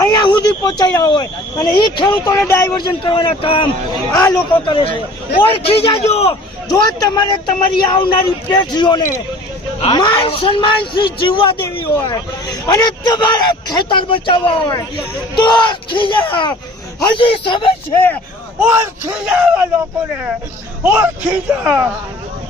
અહીંયા સુધી પહોંચાડ્યા હોય અને એ ખેડૂતોને ડાયવર્ઝન કરવાના કામ આ લોકો કરે છે. ઓળખી જાજો જો તમારે તમારી આવનારી પેઢીઓને માન સન્માનથી જીવવા દેવી હોય અને તમારે ખેતર બચાવવા હોય તો ઓળખી જાઓ. હજી સમય છે, ઓળખી જાઓ લોકોને, ઓળખી જાઓ.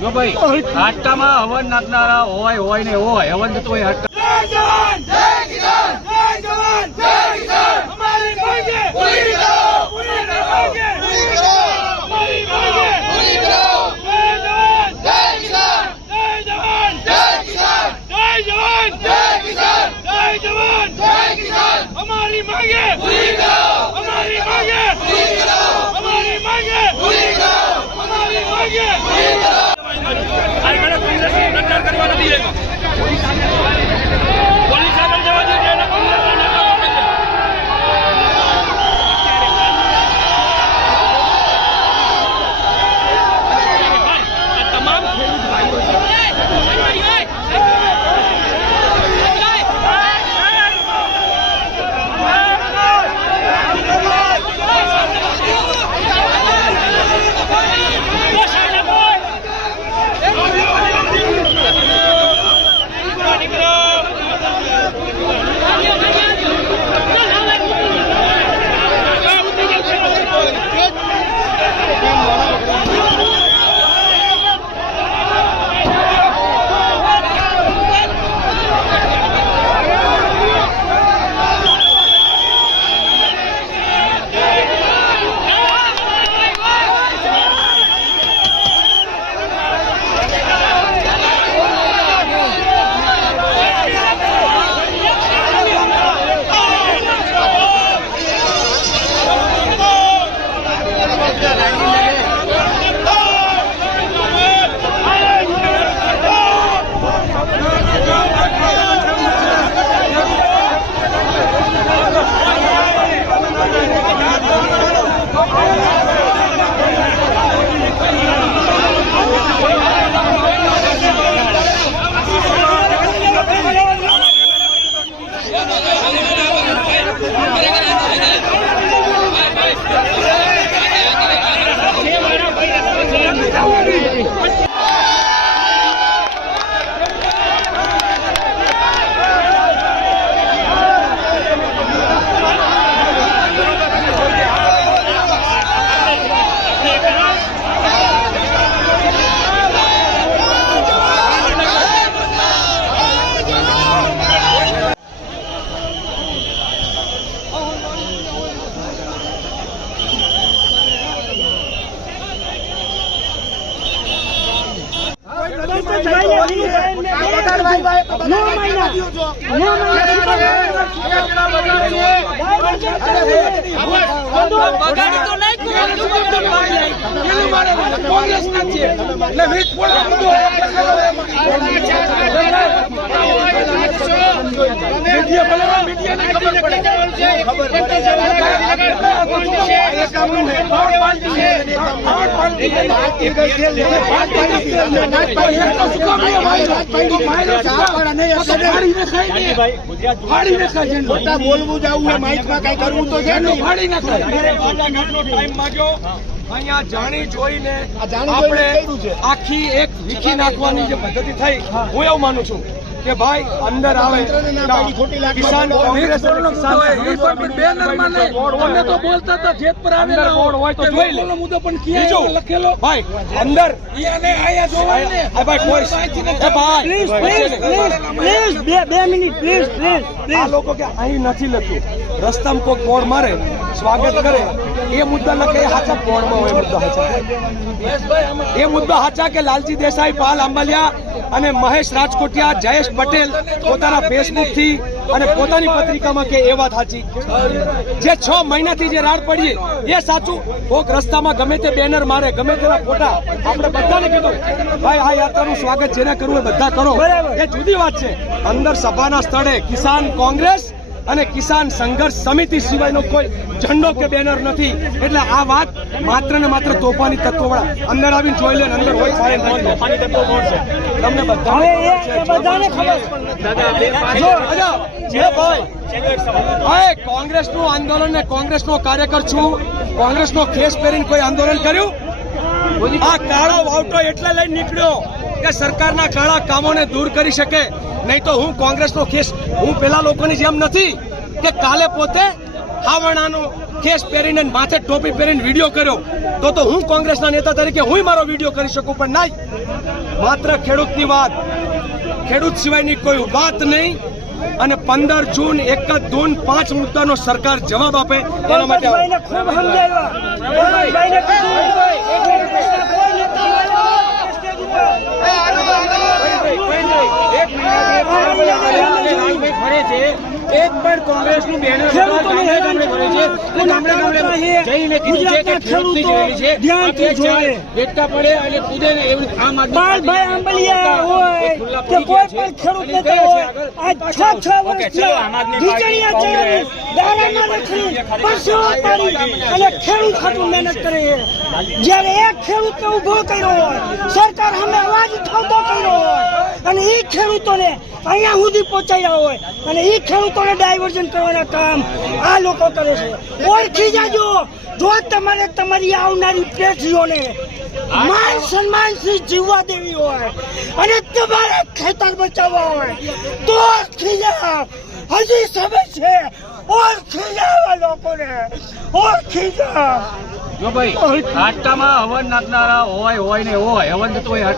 જો ભાઈ હાટકામાં હવન નાખનારા હોય ને હોય હવન થતો હોય હાટકા. જય જવાન, જય કિસાન, જય જવાન, જય કિસાન. અમારી માંગે પૂરી કરો, પૂરી કરોગે, પૂરી કરો, અમારી માંગે પૂરી કરો. જય જવાન, જય કિસાન, જય જવાન, જય કિસાન, જય જવાન, જય કિસાન, જય જવાન, જય કિસાન. અમારી માંગે પૂરી કરો, અમારી માંગે પૂરી કરો, અમારી માંગે પૂરી કરો, અમારી માંગે પૂરી કરો. કરવા નથી પોલીસ આગળ જવા દે તમામ ખેડૂત ભાઈઓ બોલવું જવું માઇકમાં કઈ કરવું તો છે ટાઈમ માંગ્યો અહીંયા જાણી જોઈને આપણે આખી એક વીખી નાખવાની જે પદ્ધતિ થઈ હું એવું માનું છું કે ભાઈ અંદર આવે કિસાન કોંગ્રેસ તો બોલતા હતા જેતપુર આવેલા હોય તો જોઈ લે મુદ્દો પણ ક્યાં લખેલો ભાઈ અંદર આયા જોવાય ને ભાઈ કોઈ પ્લીઝ 2 મિનિટ પ્લીઝ આ લોકો કે અહીં નથી લખ્યું રસ્તામાં કોઈ બોર્ડ મારે સ્વાગત કરે એ મુદ્દા લખે હાચા બોર્ડમાં હોય મુદ્દા હાચા એ મુદ્દા હાચા કે લાલજી દેસાઈ પાલ આંબલિયા અને મહેશ રાજકોટિયા જયેશ પટેલ પોતાના ફેસબુક થી અને પોતાની પત્રિકામાં કે એ વાત સાચી જે 6 મહિનાથી જે રાડ પડી એ સાચું કોક રસ્તામાં ગમે તે બેનર મારે ગમે તેના ફોટા આપણે બધાને કીધું ભાઈ આ યાત્રાનું સ્વાગત જેને કરવું હોય બધા કરો એ જુદી વાત છે અંદર સભાના સ્થળે કિસાન કોંગ્રેસ અને કિસાન સંઘર્ષ સમિતિ સિવાયનો કોઈ ઝંડો કે બેનર નથી. એટલે આ વાત માત્ર ને માત્ર તોફાની તત્વોવાળા અંદર આવીને જોઈ લે, અંદર હોય ફાઇલ તોફાની તત્વો કોણ છે તમને બધાને ખબર. કોંગ્રેસનું આંદોલન ને કોંગ્રેસનો કાર્યકર છું. કોંગ્રેસનો ખેસ પહેરીને કોઈ આંદોલન કર્યું? આ કાળો વાવટો એટલે લઈને નીકળ્યો કે સરકારના કાળા કામોને દૂર કરી શકે. નહીં તો હું કોંગ્રેસનો ખેસ, હું પેલા લોકોની જેમ નથી કે કાલે પોતે હાવણાનો ખેસ પહેરીને માથે ટોપી પહેરીને વિડીયો કર્યો તો હું કોંગ્રેસના નેતા તરીકે હું મારો વિડીયો કરી શકું, પણ નહીં. માત્ર ખેડૂતની વાત, ખેડૂત સિવાયની કોઈ વાત નહીં. અને 15 જૂન એક જ ધૂન 5 મુદ્દાનો સરકાર જવાબ આપે એના માટે એક પણ કોંગ્રેસનું બેનર દેખતા પડે અને કૂદે ને એવું આમ મહેનત કરે. જયારે એક ખેડૂત ઉભો કર્યો હોય, સરકાર સામે અવાજ ઉઠાવતો કર્યો હોય અને એ ખેડૂતોને અહીંયા સુધી પહોંચાડ્યા હોય અને એ ખેડૂતોને ડાયવર્ઝન કરવાના કામ આ લોકો કરે છે. ઓળખી જાજો, જો તમારે તમારી આવનારી પેઢીઓને માન સન્માનથી જીવવા દેવી હોય અને તમારે ખેતર બચાવવા હોય તો ઓળખી જાઓ. હજી સમય છે, ઓળખી જાઓ આ લોકોને, ઓળખી જાઓ. જો ભાઈ હાટકામાં હવન નાખનારા હોય ને હોય હવન થતો હોય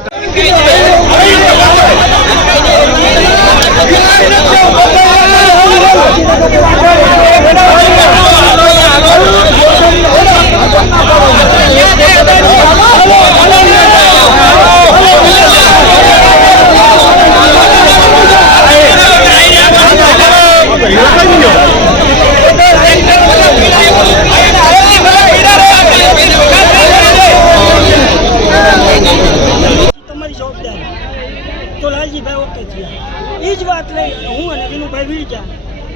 તો લાલજીભાઈ ઓકે થયા. એ જ વાત લઈ હું અને વિનુભાઈ વીરજા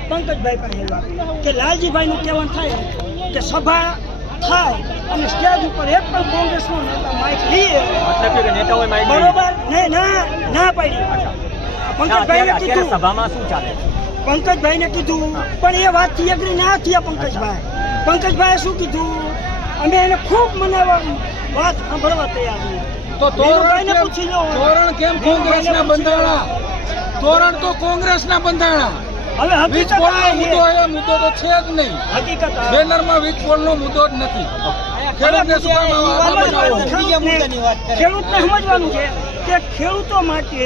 પંકજભાઈ પાસે કે લાલજીભાઈનું કહેવાનું થાય કે સભા થાય અને સ્ટેજ ઉપર એક પણ કોંગ્રેસનો નેતા માઇક લઈએ બરોબર નહીં, ના પાડી. પંકજભાઈને કીધું સભામાં શું ચાલે, પંકજભાઈને કીધું પણ એ વાતથી એગ્રી ના થયા. પંકજભાઈએ શું કીધું, અમે એને ખૂબ મનાવવા વાત સાંભળવા તૈયાર છીએ. તો તોરણ કેમ કોંગ્રેસના બંધાણા? તોરણ તો કોંગ્રેસના બંધાણા. હવે વીજપોળનો મુદ્દો એ મુદ્દો તો છે જ નહીં. હકીકત બેનરમાં વીજપોળનો મુદ્દો જ નથી. ખેડૂતને શું કામ ખેડૂતને સમજવાનું છે કે ખેડૂતો માટે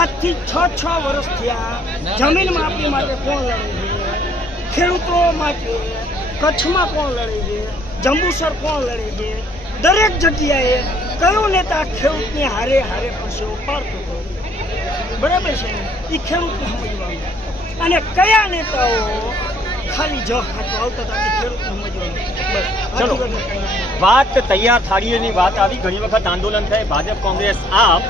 આજથી 6 વર્ષ થયા જમીન માપણી માટે કોણ લડે છે, ખેડૂતો માટે કચ્છમાં કોણ લડે છે, જંબુસર કોણ લડે છે, દરેક જગ્યાએ કયો નેતા ખેડૂતની હારે પરસેવો પાડતો હતો. બરાબર છે, એ ખેડૂતને સમજવાનું. અને કયા નેતાઓ ખાલી જ ખાતો આવતા હતા કે ખેડૂતને સમજવાનું. વાત તૈયાર થાળીઓની વાત આવી. ઘણી વખત આંદોલન થાય, ભાજપ કોંગ્રેસ આમ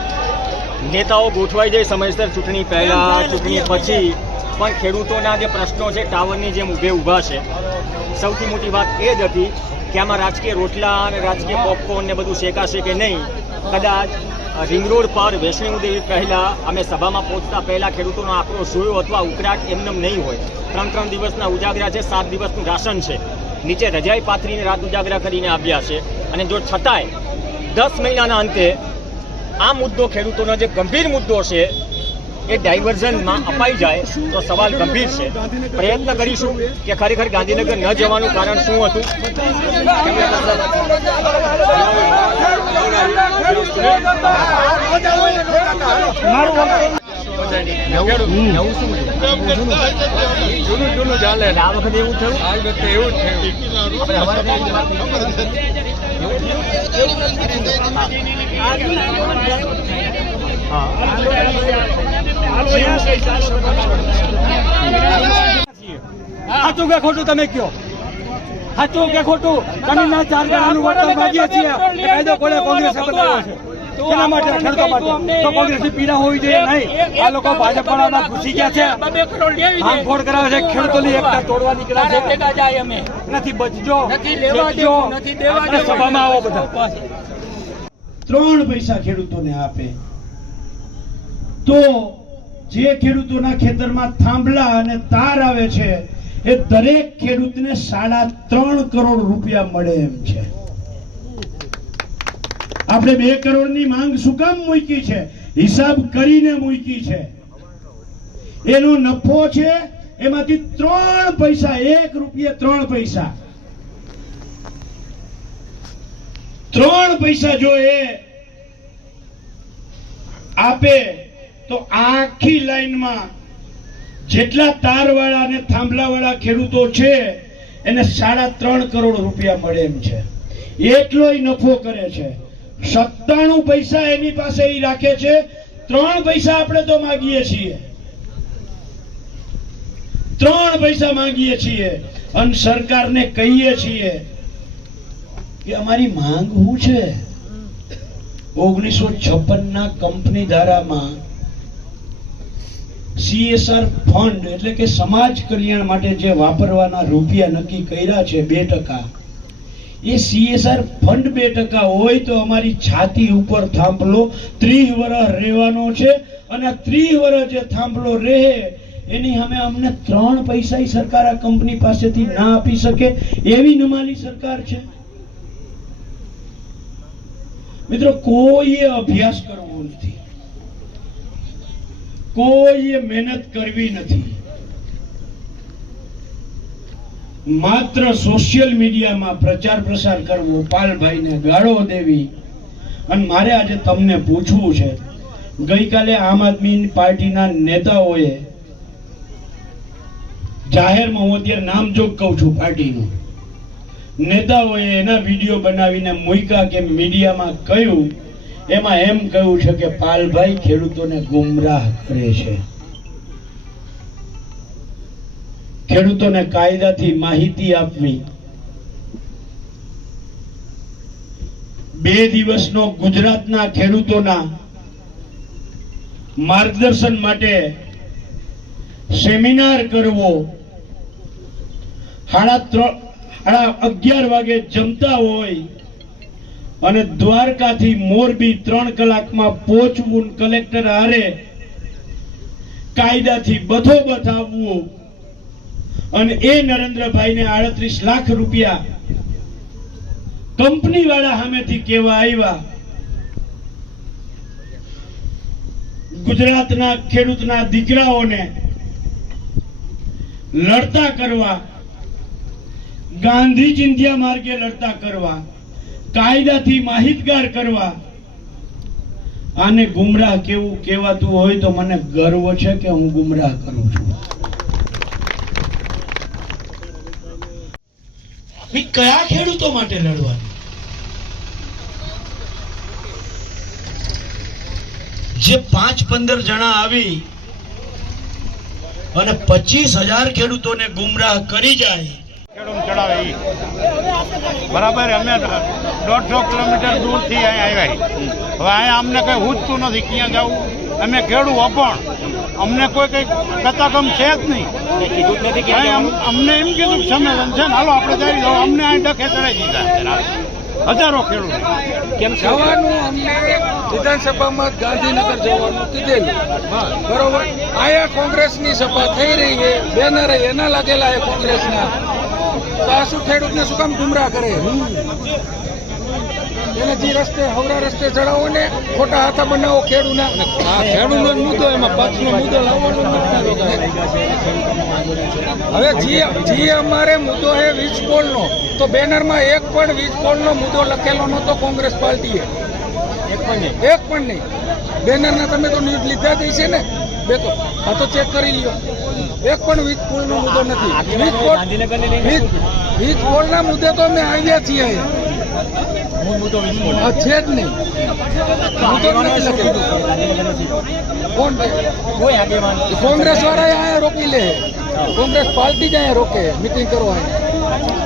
નેતાઓ ગોઠવાઈ જાય સમયસર, ચૂંટણી પહેલા ચૂંટણી પછી. પણ ખેડૂતોના જે પ્રશ્નો છે ટાવરની જેમ ઊભા છે. સૌથી મોટી વાત એ જ હતી કે આમાં રાજકીય રોટલા અને રાજકીય પોપકોર્ન ને બધું શેકાશે કે નહીં. કદાચ રિંગ રોડ પર વૈષ્ણવ દેવી પહેલા અમે સભામાં પહોંચતા પહેલા ખેડૂતોનો આક્રોશ જોયો અથવા ઉકળાટ એમનેમ નહીં હોય. 3 દિવસના ઉજાગરા છે, 7 દિવસનું રાશન છે, નીચે રજાઈ પાથરીને રાત ઉજાગરા કરીને આવ્યા છે. અને જો છતાંય 10 મહિનાના અંતે આ મુદ્દો ખેડૂતોનો જે ગંભીર મુદ્દો છે એ ડાયવર્ઝનમાં અપાઈ જાય તો સવાલ ગંભીર છે. પ્રયત્ન કરીશું કે ખરેખર ગાંધીનગર ન જવાનું કારણ શું હતું. જૂનું ચાલે. આ વખતે એવું થયું, આ વખતે એવું જ સાચું કે ખોટું તમે કયો? સાચું કે ખોટું? જમીનના 4 ગણાનું વળતર માંગીએ છીએ. કાયદો કોણે કોંગ્રેસે બનાવ્યો છે? કેના માટે ખેડૂતો માટે તો કોંગ્રેસની પીડા હોવી જોઈએ નહીં. આ લોકો ભાજપ વાળામાં ઘૂસી ગયા છે, ભાંગફોડ કરાવે છે, ખેડૂતોની એકતા તોડવા નીકળ્યા છે. નથી બચજો, અને સભામાં આવો બધા. 3 પૈસા ખેડૂતોને આપે તો જે ખેડૂતોના ખેતરમાં થાંભલા અને તાર આવે છે એ દરેક ખેડૂતને 3.5 કરોડ રૂપિયા મળે એમ છે. આપણે 2 કરોડની માંગ શું કામ મૂકી છે? હિસાબ કરીને મૂકી છે. એનો નફો છે એમાંથી 3 પૈસા, 1 રૂપિયા 3 પૈસા, 3 પૈસા જો એ આપે તો આખી લાઈનમાં જેટલા તારવાળા અને થાંભલાવાળા ખેડૂતો છે એને 3.5 કરોડ રૂપિયા મળે એમ છે. એટલોય નફો કરે છે. 97 પૈસા એની પાસે ઈ રાખે છે. 3 પૈસા આપણે તો માંગીએ છીએ, 3 પૈસા માંગીએ છીએ અને સરકારને કહીએ છીએ કે અમારી માંગ શું છે. 1956 ના કંપની ધારામાં CSR ફંડ એટલે કે સમાજ કલ્યાણ માટે જે વાપરવાના રૂપિયા નક્કી કર્યા છે 2%, એ CSR ફંડ 2% હોય તો અમારી છાતી ઉપર થાંભલો 30 વર્ષ રહેવાનો છે અને 30 વર્ષ જે થાંભલો રહે એની સામે અમને 3 પૈસા સરકાર આ કંપની પાસેથી ના આપી શકે એવી નમાલી સરકાર છે. મિત્રો, કોઈએ અભ્યાસ કરવો નથી, કોઈએ મહેનત કરવી નથી. માત્ર સોશિયલ મીડિયામાં પ્રચાર પ્રસાર કરવો, પાલભાઈને ગાળો દેવી. અને મારે આજે તમને પૂછવું છે, ગઈકાલે આમ આદમી પાર્ટીના નેતાઓએ જાહેરમાં, હું અત્યારે નામજોગ કહું છું પાર્ટીનું, નેતાઓએ એના વિડીયો બનાવીને મૂક્યા કે મીડિયામાં કહ્યું, એમાં એમ કહ્યું છે કે પાલભાઈ ખેડૂતોને ગુમરાહ કરે છે. ખેડૂતોને કાયદાથી માહિતી આપવી. 2 દિવસનો ગુજરાતના ખેડૂતોના માર્ગદર્શન માટે સેમિનાર કરવો, 11:30 વાગે જમતા હોય અને દ્વારકાથી મોરબી 3 કલાકમાં પહોંચવું, કલેક્ટર હારે કાયદાથી બધોબધ આવવું, અને એ નરેન્દ્રભાઈને 38 લાખ રૂપિયા કંપની વાળા સામેથી કેવા આવ્યા. ગુજરાતના ખેડૂતના દીકરાઓને લડતા કરવા, ગાંધી ચિંધ્યા માર્ગે લડતા કરવા, કાયદાથી માહિતગાર કરવા. આને ગુમરાહ કેવું કહેવાતું હોય તો મને ગર્વ છે કે હું ગુમરાહ કરું છું. કયા ખેડૂતો માટે લડવાનું? જે 5-15 જણા આવી અને 25,000 ખેડૂતોને ગુમરાહ કરી જાય. ચડાવે ઈ બરાબર. અમે 150 કિલોમીટર દૂરથી અહીંયા આવ્યા. હવે અહીંયા અમને કઈ ઉઠતું નથી ક્યાં જવું. અમે ખેડૂ અપણ, અમને કોઈ કઈ કતાકમ છે જ નહીં. અમને એમ કીધું સંમેલન છે ને, હાલો આપણે જઈ દો. અમને અહીં ડખે ચડાવી દીધા હજારો ખેડૂત. કેમ જવાનું? અમને વિધાનસભામાં ગાંધીનગર જવાનું કીધેલું, બરોબર. અહીંયા કોંગ્રેસની સભા થઈ રહી છે, બેનર એના લાગેલા છે કોંગ્રેસના. તો આ શું ખેડૂતને શું કામ ગુમરાહ કરે? એને જે રસ્તે હવરા રસ્તે ચડાવો ને, ખોટા હાથા બનાવો ખેડૂતના. ખેડૂતનો જ મુદ્દો, એમાં પક્ષનો મુદ્દો લાવવાનો હવે જે અમારે મુદ્દો છે વીજ પોલનો, તો બેનરમાં એક પણ વીજ પોલનો મુદ્દો લખેલો નહોતો કોંગ્રેસ પાર્ટીએ. એક પણ નહીં. બેનરના તમે તો ન્યૂઝ લીધા જ છે ને, આ તો ચેક કરી લ્યો. એક પણ વીજ પોલનો મુદ્દો નથી. વીજ પોલના મુદ્દે તો અમે આવ્યા છીએ. છે જ નહીં. કોંગ્રેસ વાળા અહીંયા રોકી લે. કોંગ્રેસ પાર્ટી જ અહીંયા રોકે મિટિંગ કરવા.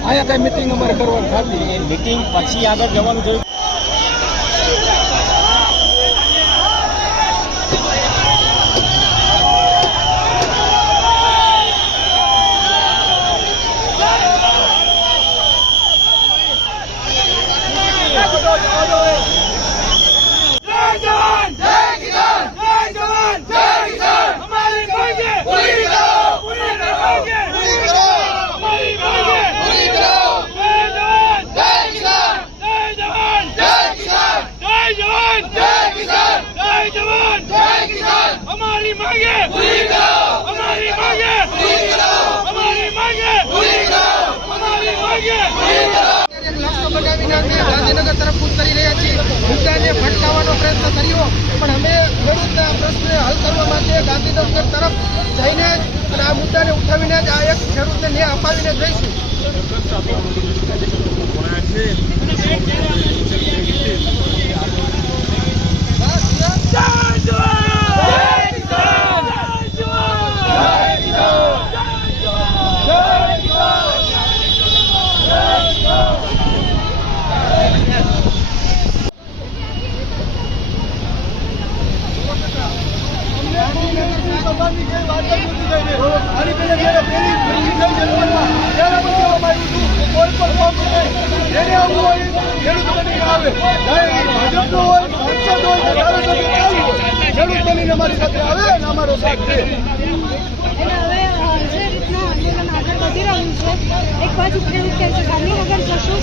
અહીંયા કઈ મિટિંગ અમારે કરવાની થતી. મિટિંગ પછી આગળ જવાનું જોયું. मांगे पूरी करो, हमारी मांगे पूरी करो, हमारी मांगे पूरी करो, हमारी मांगे पूरी करो। લક્ષ્ય બનાવીને અમે ગાંધીનગર તરફ કૂચ કરી રહ્યા છીએ. મુદ્દાને ભટકાવવાનો પ્રયત્ન કર્યો પણ અમે ખેડૂતના પ્રશ્નને હલ કરવા માટે ગાંધીનગર તરફ જઈને જ અને આ મુદ્દાને ઉઠાવીને જ આ એક ખેડૂતને ન્યાય અપાવીને જઈશું. એક બાજુ ખેડૂત કહે છે ગાંધીનગર જશું